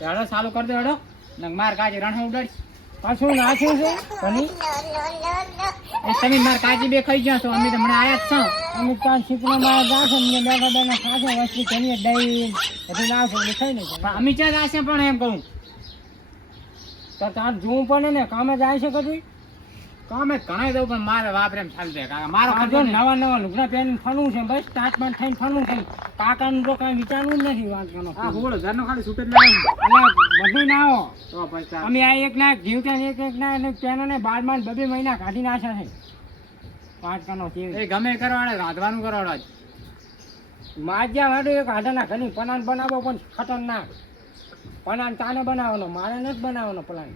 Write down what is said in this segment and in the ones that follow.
હેડો ચાલુ કરી દો હેડો. ને માર કાજી રણ ઉડાડી પાછું નાખ્યું છે? કોની? એ તમે માર કાજી બે ખાઈ ગયા છો. અમે તો હમણાં આયા જ છો. અમે ત્યાં ચિત્રમાં જાશે ને બેઠા બેઠા ખાશે વસ્તુ કરીએ દઈ બધું લાવશે એટલે થઈ નહીં પણ અમે ક્યાં જાશે પણ એમ કહું? તો તાર જોવું પડે ને કામે જાય છે કદી કામે ઘણાય દઉં પણ મારે વાપરે એમ ચાલશે કાકા મારો આ નવા નવા લુગડા પહેરીને ફરવું છે બસ સ્ટાર્ટમાં થઈને ફરવું છે. કાકાનું તો કાંઈ વિચારવું જ નથી વાંચવાનો હા હોળ ઘરનો ખાલી છૂટ જ લાવે બધું ના હો તો પછી અમે આ એક ના જીવતા એક એક ના અને પેનોને બાર બાર બબે મહિના કાઢી નાખ્યા છે. વાત કરવાનો છે એ ગમે કરવાડે રાંધવાનું કરવાડે માજ્યા વાળો એક હાથાના ઘરની પનાન બનાવો પણ ખતરનાક. પનાન તાને બનાવવાનો મારે નથી બનાવવાનો પ્લાન.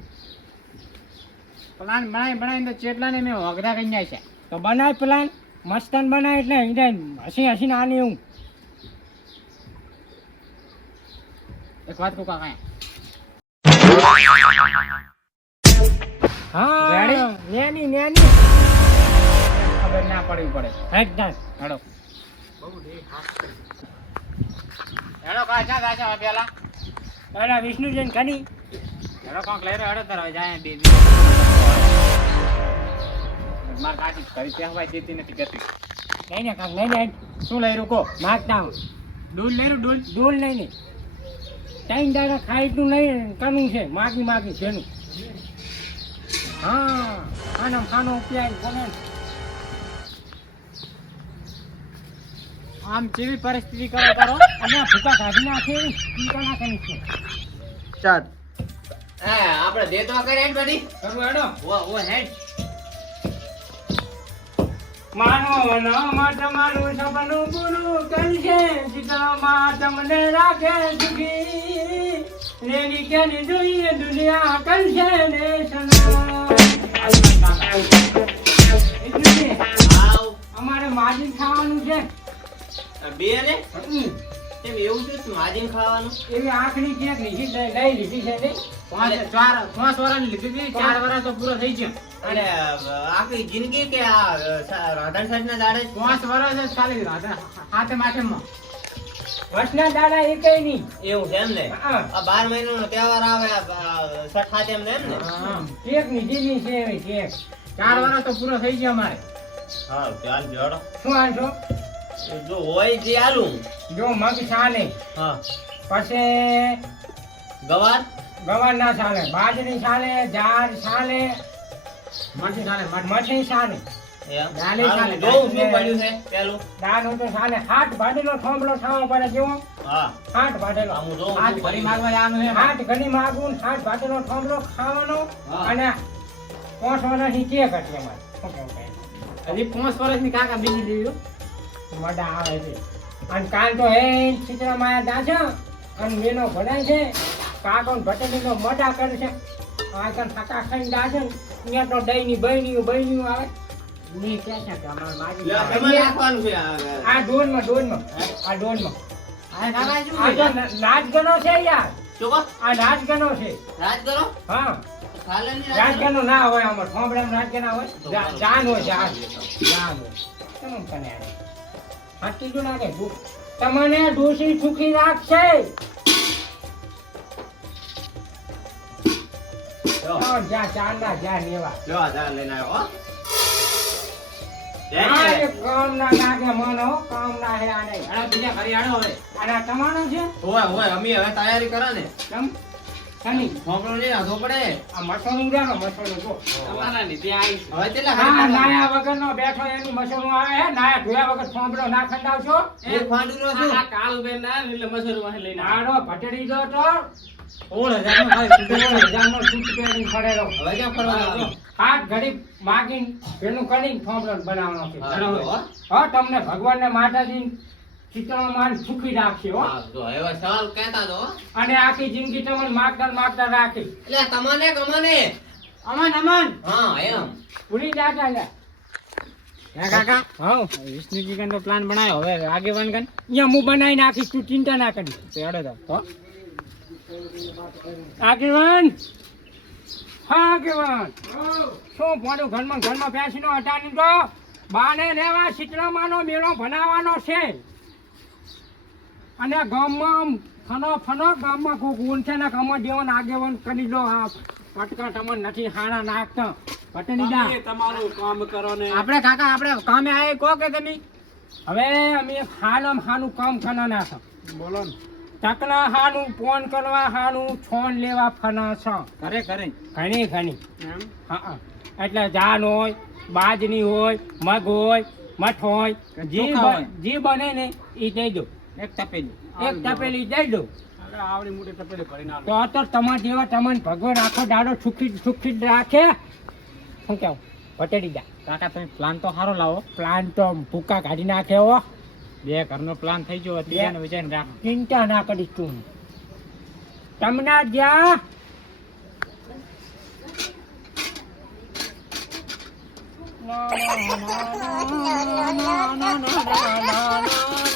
પ્લાન બનાવી બનાવીને તો ચેટલાને મેં વગડા કરી છે તો બનાય પ્લાન મસ્તન બનાય એટલે ઈને હસી હસીને આની હું. એક વાત કહું કાકા હા? નેની નેની. ખબર ના પડવી પડે. હેડો હેડો. કા ચા દાચા હવે પેલા. અરે વિષ્ણુજન ખરી. હેડો કોક લઈ રહ્યો હેડો તારો જાય બે માર કાકી કરી પહેવાય જેતી નથી કરતી નહીં ને કાંક નહીં ને શું લઈ રૂકો માગતા હું લઈ ડોલ. નહીં ને ટાઈમ દાડા નહીં કરવું છે માગી માગી જેનું. હા ખાનો ખાનો ઉપયોગ બોલે આમ કેવી પરિસ્થિતિ કરો કરો? અને ભૂકા કાઢી નાખે ચિંતા છે. ચાલ. હા આપણે દે તો કરે હેડ બધી. કરું હેડો. ઓ ઓ હેડ. માનો તમારું સપનું પૂરું કરશે ચિત્રમાં તમને રાખે સુખી. રેની કેની જોઈએ દુનિયા કરશે ને સના અમારે માજી ખાવાનું છે. બે ને? તેમ એવું શું માજીન ખાવાનું? એવી આખરી ક્યાંક લીધી લઈ લીધી છે પાંચ ચાર પાંચ વર્ષની લીધી હતી ચાર વર્ષ તો પૂરો થઈ ગયો. અને આખી જિંદગી કે આ રાધણ સાહેબ ના દાડે પાંચ વર્ષ ચાલી ખાલી રાધા હાથે માથેમાં. વર્ષના દાડા એકેય નહીં. એવું છે એમ ને? આ બાર મહિનાનો તહેવાર આવે સઠા એમ ને એમ ને? કેકની લીધી છે એવી કેક. ચાર વર્ષ તો પૂરો થઈ ગયો અમારે. હા ચાલ જોડો. શું આનશો જો હોય જે આલું? જો મગ છાને. હા. પછી ગવાર? ગવાર ના ચાલે બાજરી ચાલે જાર ચાલે મઠી ખાલે મઠી ચાલે એમ? દાલે ચાલે, હારું, જોઉં શું દાલે. પડ્યું છે પેલું? દાળ તો ચાલે હાથ ભાડેલો થોંભલો થાવો પડે કેવો? હા. હાથ ભાડેલો આમ હું જોઉં હાથ શું ભરી પડ્યું માગવા જવાનું છે હાથ ઘણી માગું હાથ ભાડેલો થોંભલો ખાવાનો અને પાંચ વર્ષની ચેક હતી અમારે ઓકે ઓકે હજી પાંચ વર્ષની કાકા બીજી દીધું. મડા આવે છે. અને કાન તો હે ચિત્ર માયા દાછો અને મેનો ભણાય છે. કાકો ને ભટેલીનો મડા કરે છે. આ કાન થકા ખાઈને દાછે અહીંયા તો દહીંની બહેની બહેણીઓ આવે. ને કે છે કે અમારે આ? ડોનમાં ડોનમાં આ તો છે? યાર. આ નાચગનો છે. રાજ હા. ખાલે નહીં રાજ કરો? રાજગનો ના હોય આમાં ઠોંબડામાં રાજગના હોય. જાન હોય જાન. જાન હોય. કેમ કને આવે હાથી જો તમને ડોસી સુખી રાખશે. જા ચાંદા જા નેવા. લ્યો, આ લઈને આવ્યો, હો. આ કામ ના લાગે મનો કામ ના હે આ નહીં બીજા ઘરે હવે. અને તમારો છે? હોય હોય અમે હવે તૈયારી કરો ને. કેમ? પડે આ જો તમારા આવી હવે હા? નાયા વગરનો બેઠો એનું મસોનું આવે હે નાયા ધોયા વગર ના ખંડાવશો ના એટલે લઈને ભટડી જો તો હજાર નો. હવે ક્યાં ફરવાના? હાથ ઘડી માગીને પેલું કરીને બનાવવાનો છે હા, બરાબર. હો. હા તમને ભગવાનને માતાજી ચિત્રમાં સુખી રાખશે હો. હવે સવાલ કહેતા તો, અને આખી જિંદગી તમને માગતા ને માગતા રાખી. એટલે તમને ગમને અમન? અમન હા એમ. ભૂલી જાતા લે હે કાકા? હા. વિષ્ણુજી કન તો પ્લાન બનાવ્યો હવે આગેવાન કન? અહીંયા હું બનાવી નાખીશ તું ચિંતા ના કરી. હેડો તો. હો. આગેવાન. હા શું પોડું ઘરમાં ને ઘરમાં બેસીનો હટાની તો બાને લેવા શીતળામાનો મેળો બનાવવાનો છે. અને ગામમાં ફનો ફનો ગામમાં કોણ છે ને ગામમાં જેવન આગેવન કરી લો આ પટકા તમને નથી હાણા નાખતા. પટની જા તમારું કામ કરો ને આપણે કાકા આપણે કામે આયે કો કે તમે? હવે અમે હાલમ હાનું કામ ખના નાખ. બોલો ને. તકના હાનું ફોન કરવા હાનું ફોન લેવા ફના છો. ઘરે ઘરે. ઘણી ઘણી. હા એટલે જાન હોય બાજરી હોય મગ હોય મઠ હોય જે હોય. જે બને ને એ દેજો દો. એક તપેલી એક તપેલી દઈ દો હવે આવડી મોટી તપેલી ભરીને. તો તો તમારા જેવા તમને ભગવાન આખો દાડો સુખી સુખી રાખે શું કેવું પટેડી જા કાકા તમે પ્લાન તો સારો લાવો પ્લાન તો ભૂકા કાઢી નાખે હો બે ઘરનો પ્લાન થઈ ગયો અત્યારે વિચારીને રાખો ચિંતા ના કરીશ તું તમને જ્યાં ના ના ના ના ના નહીં.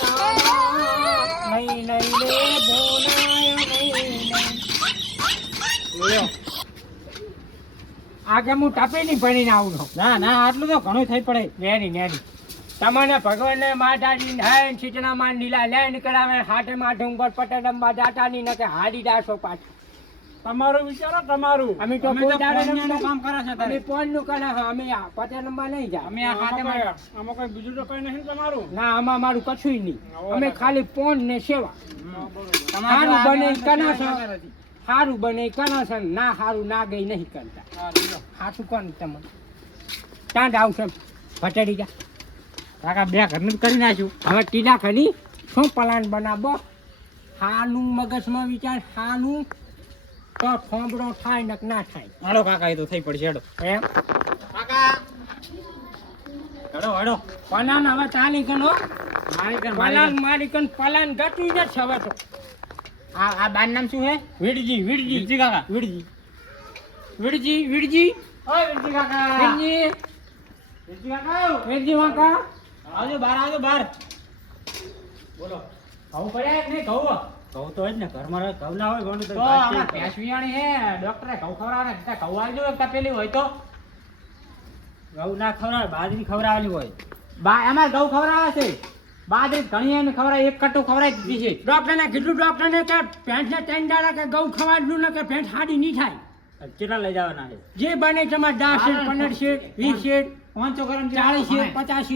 આગે હું ટપેલી ભણીને આવું ના ના આટલું તો ઘણું થઈ પડે. નેરી નેરી તમને ભગવાનને માતાજી નાયન છીટણામાં નીલા લેન કરાવે હાથે માથે ઉપર પટેડંબા દાટાની નકે હાડી દાસો પાછું. તમારું વિચારો તમારું. અમે તો કોઈ દાડે કામ કરે છે અમે પોનનું કરે હા અમે આ પટેડંબા નહીં જા અમે આ ખાતે આમાં કઈ- બીજું તો કઈ નહીં તમારું? ના આમાં મારું કશું નહીં. અમે ખાલી પોન ને સેવા. તમારું બને કના છો સારું બને કના છે ના સારું ના ગઈ નહીં કરતા. સાચું કોણ તમે? ત્યાં જ આવશે પટેડી જા. કાકા બે ઘરનું કરી નાખ્યું. હવે ટીડા ખરી શું પ્લાન બનાવો? હાનું મગજમાં વિચાર હાનું તો ફોમડો થાય નક ના થાય હાલો કાકા એ તો થઈ પડશે હેડો. એમ? કાકા. હેડો હેડો. પલાન હવે ચાલી કનો પલાન મારી કન પલાન ગતું જ છે હવે તો. આ આ બાર નામ શું હે? વીડજી વીડજી જીજી કાકા. વીડજી વીડજી વીડજી ઓય વિરજી કાકા. વીડજી વીડજી કાકા. વીડજી કાકા આવજો બાર આવજો બાર બોલો. ઘઉં પડે કે નહીં કહું કહું તો જ ને ઘરમાં ઘઉં ના હોય ઘણું તો. ભેંસ વિયાણી હે ડોક્ટરે ઘઉં ખવડાવે ને ઘઉં આવજો એક તપેલી હોય તો. ઘઉં ના ખવડાવે બાજરી ખવડાવેલી હોય. બા અમારે ઘઉં ખવડાવે છે. બાજરી ઘણી એને ખવડાય એક કટુ ખવડાવી દીધી છે. ડોક્ટરને કીધું ડોક્ટરને કે ભેંસને ત્રણ દાડા કે ઘઉં ખવાડલું ને કે ભેંસ હાડી નહીં થાય. કેટલા લઈ જવાના છે? જે બને તમારે દસ શેડ પંદર શેડ વીસ શેર પાંચસો ગ્રામ ચાલીસ પચાસ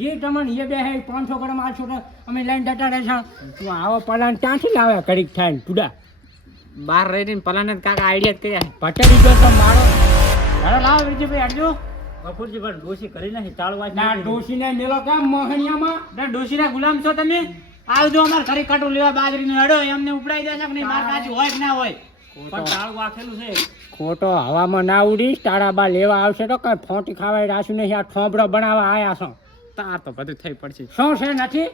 જે તમને એ બે હે પાંચસો ગ્રામ આઠસો ગ્રામ અમે લઈને જતા રહેશા. તું આવો પલાન ક્યાંથી લાવે કડીક થાય ટુડા. તુડા બાર રહીને પલાને કાકા આઈડિયા જ કર્યા. પટેડી જો તો મારો. હેડો લાવો વિરજીભાઈ હટજો બપોરજી પણ ડોસી કરી નાખી તાળવા ના. ડોશીને મેલો કેમ મોહણિયામાં? એટલે ડોશીના ગુલામ છો તમે? આવજો અમારે ઘરે કાટું લેવા બાજરીનું હડો એમને ઉપડાઈ દેશે કે નહીં? માર કાચી હોય કે ના હોય. પણ તાળું વાખેલું છે. ખોટો હવામાં ના ઉડીશ તારા બા લેવા આવશે તો કઈ ફોટી ખાવાય રાશું નહીં આ ઠોંભડો બનાવવા આયા છો. તાર તો બધું થઈ પડશે. શું છે નથી?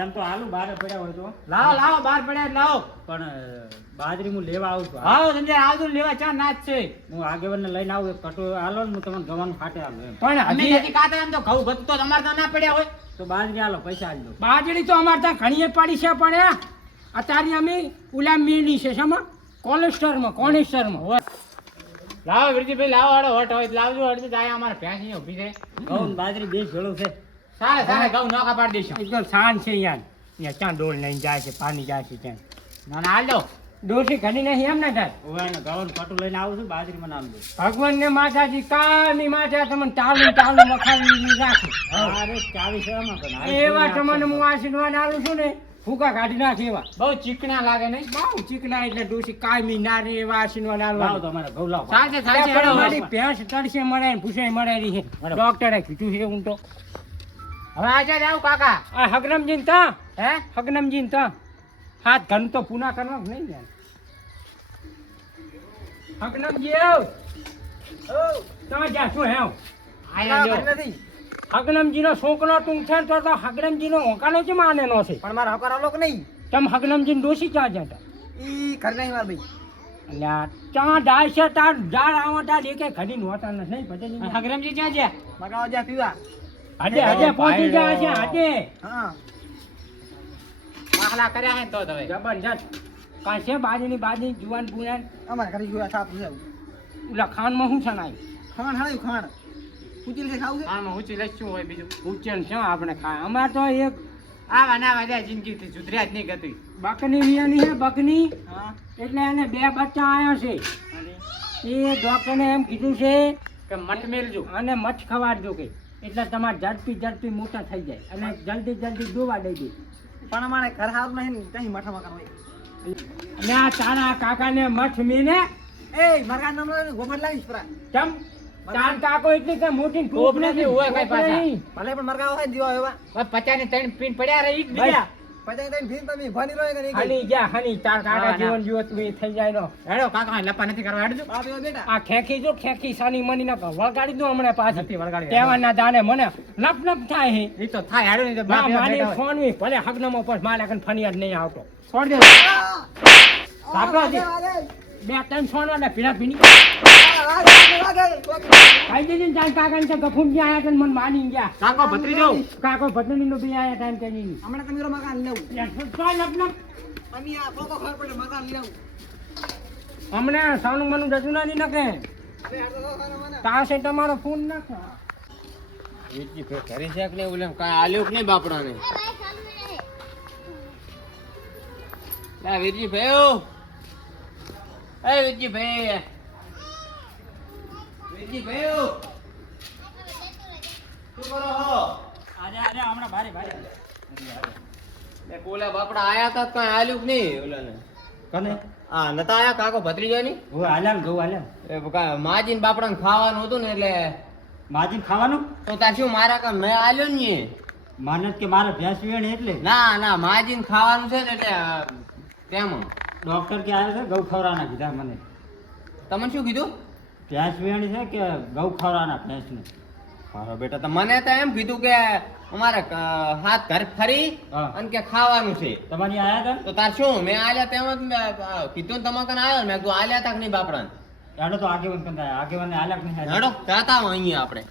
એમ તો આલુ બહાર પડ્યા હોય તો. લાવો લાવો બહાર પડ્યા લાવો. પણ બાજરી હું લેવા આવું છું. આવો સંજય આવજો લેવા ચા નાચ છે. હું આગેવાનને લઈને આવું એક કટો આલો ને હું તમને ગવાનું ફાટે આલો પણ અમે નથી ખાતા એમ તો ઘઉં ઘટતો તો અમારે તો ના પડ્યા હોય. તો બાજરી આલો પૈસા આલો બાજરી તો અમારે ત્યાં ઘણીએ પાડી છે પણ અત્યારે અમે ઉલા મેલી છે શેમાં? કોલેસ્ટરમાં કોલેસ્ટરમાં લાવો વિરજીભાઈ લાવો આડો હટ હોય લાવજો. હડજો જાય અમારે ભેંસી ઊભી છે. ઘઉં બાજરી બે ભેળું છે. સારે સારે ઘઉં નોખા પાડી દઈશું. એકદમ શાન છે યાર ત્યાં ક્યાં ડોલ લઈને જાય છે પાણી જાય છે ત્યાં. ના ના હાલ ડોસી ઘણી નહીં એમ ના થાય? હવે એને ઘઉં કટું લઈને આવું છું બાજરી મને આલી દો. ભગવાન ને માતાજી કાલની માતા તમને ચાલુ ચાલુ વખાવી રાખે. અરે ચાવી છે એવા તમને હું આશીર્વાદ આલું છું ને ફૂકા કાઢી નાખે એવા. બહુ ચીકણા લાગે નહીં? બહુ ચીકણા એટલે ડોસી કાયમી ના રે એવા આશીનો લાલવા લાવો આલવા તો અમારે ઘઉં લાવો ચાલશે ચાલશે હેડો મારી ભેંસ તળશે મળે ને ભૂસે મળે રહી ડોક્ટરે કીધું છે હું તો હવે આજે જાવ કાકા. આ હગનમજી ને તા. હે? હગનમજી ને તા. હાથ ઘન તો પૂના કરવા નહીં ને હગનમજી આવ. તમે જ્યાં શું હે આયા જો. હગનમજી નો છોકરો તું છે તો તો હગનમજી નો હોકાનો છે માને નો છે? પણ મારા હકાર લોક નહીં. તમ હગનમજી દોષી ડોસી ક્યાં જતા? ઈ ઘર નહીં માર ભાઈ. અલ્યા ચા ડાળ છે તાર ડાળ આવા તાર એકે ઘડી નહોતા નહીં પટેલ હગરમજી ક્યાં છે? મગાવા જા પીવા. હજે હજે પહોંચી જાય છે હજે હા. દાખલા કર્યા હે તો તમે જબરજસ્ત છે બાજુની બાજુ જુવાન પુરાન અમારા ઘરે જોયા સાપ છે. ઓલા ખાનમાં શું છે નાય ખાણ હાળ્યું ખાણ. પૂછી લે ખાવું છે? આમાં ઉચી લઈશ શું હોય બીજું? ઉચ્ચેન શું આપણે ખાય? અમાર તો એક આવા ના વાજ્યા જિંદગીથી સુધર્યા જ નહીં ગતી બકની વિયાની છે બકની. એટલે એને બે બચ્ચા આવ્યા છે. એ ડોક્ટરને એમ કીધું છે કે મઠ મેલજો. અને મઠ ખવાડજો કે. એટલે તમારે ઝડપી ઝડપી મોટા થઈ જાય. અને જલ્દી જલ્દી દોવા દઈ દે. પણ અમારે ઘર હાલ નહીં ને કઈ મઠ મકાન હોય અને આ તારા કાકાને મઠ મીને એ મારા નામ લો લાવીશ પરા. ચમ? તાર કાકો એટલી કે મોટી ટોપ નથી, હોય કઈ પાછા. ભલે પણ મરગા હોય ને દીવા એવા. હવે પચાની ત્રણ પીન પડ્યા રહી બીજા. પછી તઈને ફીન તમે ભણી રહ્યો કે નહીં હાલી જા હાલી તાર કાકા ના. જીવન જીવત બી થઈ જાય નો હેડો કાકા લપા નથી કરવા. હેડજો. બાપ બેટા. આ ખેખી જો ખેખી સાની મની ના વળગાડી દો હમણાં પાછી. નથી વળગાડી. તેવાના દાને મને લપ લપ થાય હે. ઈ તો થાય હેડો નહીં તો ના બાપ એવા માની ફોન વી ભલે હગનામાં પર મારે કન ફરિયાદ નહીં આવતો. છોડ દે. સાંભળો બે ત્રણ ફોન અને પીડા પીની ખાઈ જઈને તાર કાકાને તો ગફુમ જે આયા તને મને માની ગયા. કાકો ભત્રી દો કાકો ભટની નો બી આયા ટાઈમ કરી હમણાં તમે મકાન લેવું ચાલ લપ લપ. અમે આ પોકો ખબર પડે મકાન લેવું હમણાં સાનું મનું જતું નથી નકે? તાસે તમારો ફોન નાખો કરી છે કે નહીં ઓલે કાંઈ આલ્યો કે નહીં બાપડાને? લા વીરજી ભાઈ એ વીરજી ભાઈ વીરજી ભાઈ શું કરો હો? અરે અરે હમણાં ભારે ભારે. એ કોલા બાપડા આયા તા કઈ આલ્યું નહીં ઓલાને? કને? હા નતા આયા કાકો ભત્રીજો ની હું હાલ્યા ને હાલ્યા એ કા- માજીને ખાવાનું હતું ને એટલે માજી ખાવાનું? તો ત્યાં શું મારા કામ મેં આલ્યો ને માને કે મારે ભેંસ વેણ એટલે? ના ના માજીને ખાવાનું છે ને એટલે તેમ. ડોક્ટર કે આવ્યો છે ઘઉં ખવડાવવાના કીધા મને. તમને શું કીધું? ભેંસ વેણી છે કે ઘઉં ખોરાના ભેંસને મારો બેટા તો મને તો એમ કીધું કે અમારે હાથ ઘર ફરી. અને કે ખાવાનું છે. તમારી આયા હતા? તો તાર શું? મેં આલ્યા તેમ કીધું ને તમાકન કને આવ્યો ને. મેં તું આલ્યા તા નહીં બાપડાને? હેડો તો આગેવન કંદા આગેવન હાલ્યા કે નહીં? હેડો? જાતા અહીંયા આપણે.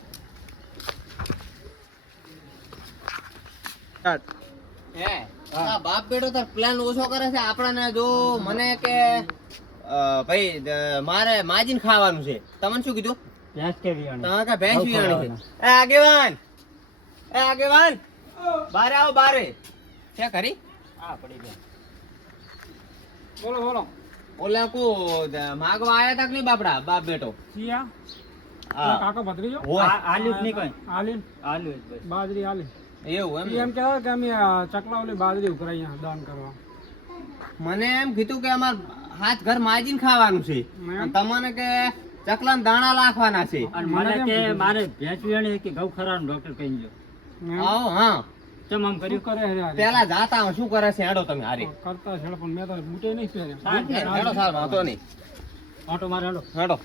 હે આ બાપ બેટો તો પ્લાન ઓછો કરે છે. આપણને જો મને કે ભાઈ મારે માજીન ખાવાનું છે. તમને શું કીધું? ભેંસ કે વિયાણી તમારે કા ભેંસ વિયાણી છે. એ આગેવાન! એ આગેવાન! બારે આવો બારે. છે કરી હા પડી ગયા. બોલો બોલો. ઓલા કો માગવા આયા તા કે નહીં બાપડા? બાપ બેટો. સિયા હા. કાકો ભત્રીજો. આ- આલ્યું નહીં કઈ. આલી આલ્યું બાજરી આલી. એવું એમ એમ કહેવાય કે અમે આ ચકલાઓની બાજરી ઉકરાઈ દાન કરવા. મને એમ કીધું કે અમાર હાથ ઘર માજીને ખાવાનું છે? તમને કે ચકલા દાણા લાખવાના છે. અને મને કે મારે ભેંસ વેણી કે ઘઉં ખરાનું ડોક્ટર કહી ગયો. આવો હા. ચમ આમ કર્યું? કરે પેલા જાતા શું કરે છે? હેડો તમે હારી. કરતા છે પણ મેં તો બૂટે નહીં પહેર્યા. હા, હેડો સાહેબ વાંધો નહીં. ઓટો મારે હેડો. હેડો.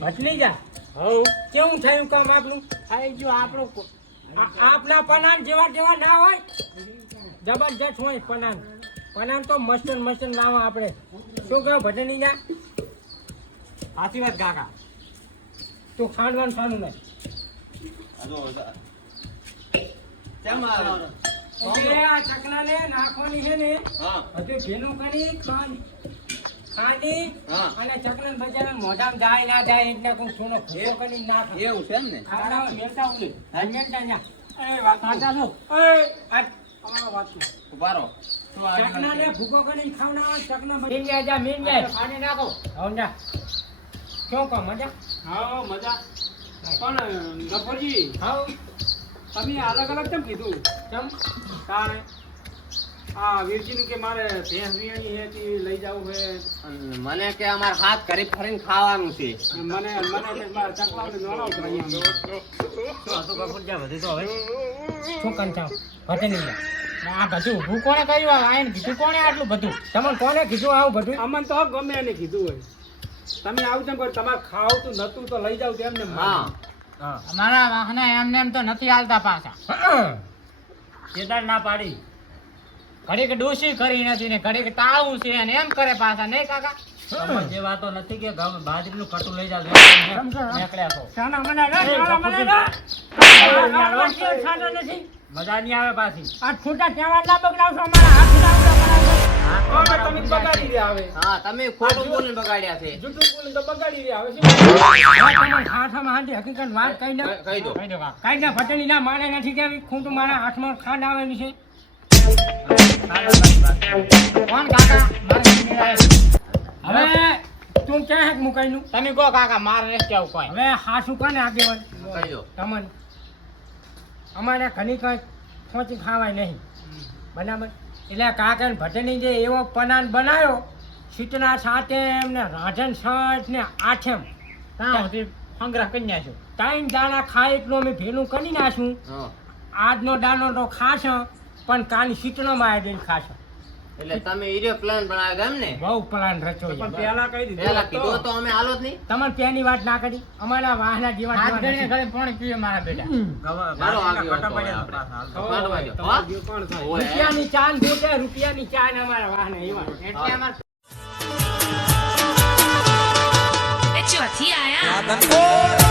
ભટલી જા. હવ કેવું થયું કામ આપણું? આઈ જો આપણું કો- પનાન જેવા જેવા ના હોય. જબરજસ્ત હોય પનાન પનાન તો મસ્ત ને મસ્ત નામ આપણે શું કહ્યું ભટની જા સાચી વાત કાકા. તું ખાંડવાનું આ ચકલાને નાખવાની છે ને હા. હજુ ભીનું કરી ખાંડ ખાંડી અને ચકલાને બજારમાં મોઢામાં જાય ના જાય એટલે કોઈ થોડો ભૂકો કરી નાખે. એવું છે ને? ખાડા મેલતા ઉલી. હા, મેલતા. એ વાત છો. એ, આ તમારો વાત છે. ઊભા રહો. શું આ ચકનાને ભૂકો કરીને ખાવડાવો, ચકના મીન જાય જા, મીન જાય. પાણી નાખો હવે જા. શું કહો, મજા? હા મજા પણ નફરજી હાઉ, તમે અલગ અલગ કેમ કીધું ચમ. તારે આ વીરજીનું કે મારે ભેંસ વિયાણી લઈ જવું મને કે અમાર હાથ ઘરે ફરીને ખાવાનું છે મને મને કે મારે નોળાવ વધે તો હવે શું કંચાવ? ભટે નહીં. આ બધું ઊભું કોણે કર્યું? આ આઈને કીધું કોણે આટલું બધું? તમને કોને કીધું આવું બધું? અમને તો ગમે એને કીધું હોય. તમે આવું તેમ કરો તમારે ખાવતું નતું તો લઈ જાવ તેમને હા. હા. અમારા વાહને એમને એમ તો નથી હાલતા પાછા. કેદાર ના પાડી. ઘડીક ડોસી કરી નથી ને ઘડીક તાવું છે ને એમ કરે પાછા નહીં કાકા? જે વાતો નથી કે ઘઉં બાજરીનું કટું લઈ જાવ નીકળ્યા તો મને મને નથી. મજા નહીં આવે પાછી. આ ખોટા તહેવાર ના બગડાવશો અમારા હાથ ના તમે બગાડી રહ્યા આવે હા તમે ખોટું બોલીને બગાડ્યા છે. જૂઠું બોલીને તો બગાડી રહ્યા શું હવે હાથમાં હાંડી હકીકત વાત કહી દો. કહી- દો. કહી દો કાકા ના મારે નથી કેવી ખોટું મારા હાથમાં ખાંડ આવેલી છે. કોણ કાકા? મારે નહીં મેળાય. હવે તું ક્યાં હેક મુકાઈનું? તમે કહો કાકા મારે કેવું કોઈ. હવે હાસુ કોને આગેવાન? કહી દો. તમને. અમારે ઘણી કંઈ ખોંચી ખાવાય નહીં. બરાબર? એટલે કાકા ભટ્ટની જે એવો પનાન બનાવ્યો સીતના સાથે એમને રાધન સટ ને આઠેમ. સંગ્રહ કરી નાખ્યો. ત્રણ દાણા ખાય એટલું અમે ભેલું કરી નાખ્યું. આજનો દાણો તો ખાશો પણ કાલ શીતળામાં આવીને ખાશો. એટલે તમે ઈર્યો પ્લાન બનાવ્યો એમ ને? બહુ પ્લાન રચો પણ. પહેલા કહી દીધું પહેલા કીધું તો. અમે હાલો જ નહીં. તમારે પેની વાત ના કરી? અમારા વાહના જેવા હાથ ગણીને. ગળે પાણી મારા બેટા. મારો થાય? રૂપિયાની ચાન જોતે રૂપિયાની ચાન અમારા વાહને એવા એટલે અમાર ચોથી આયા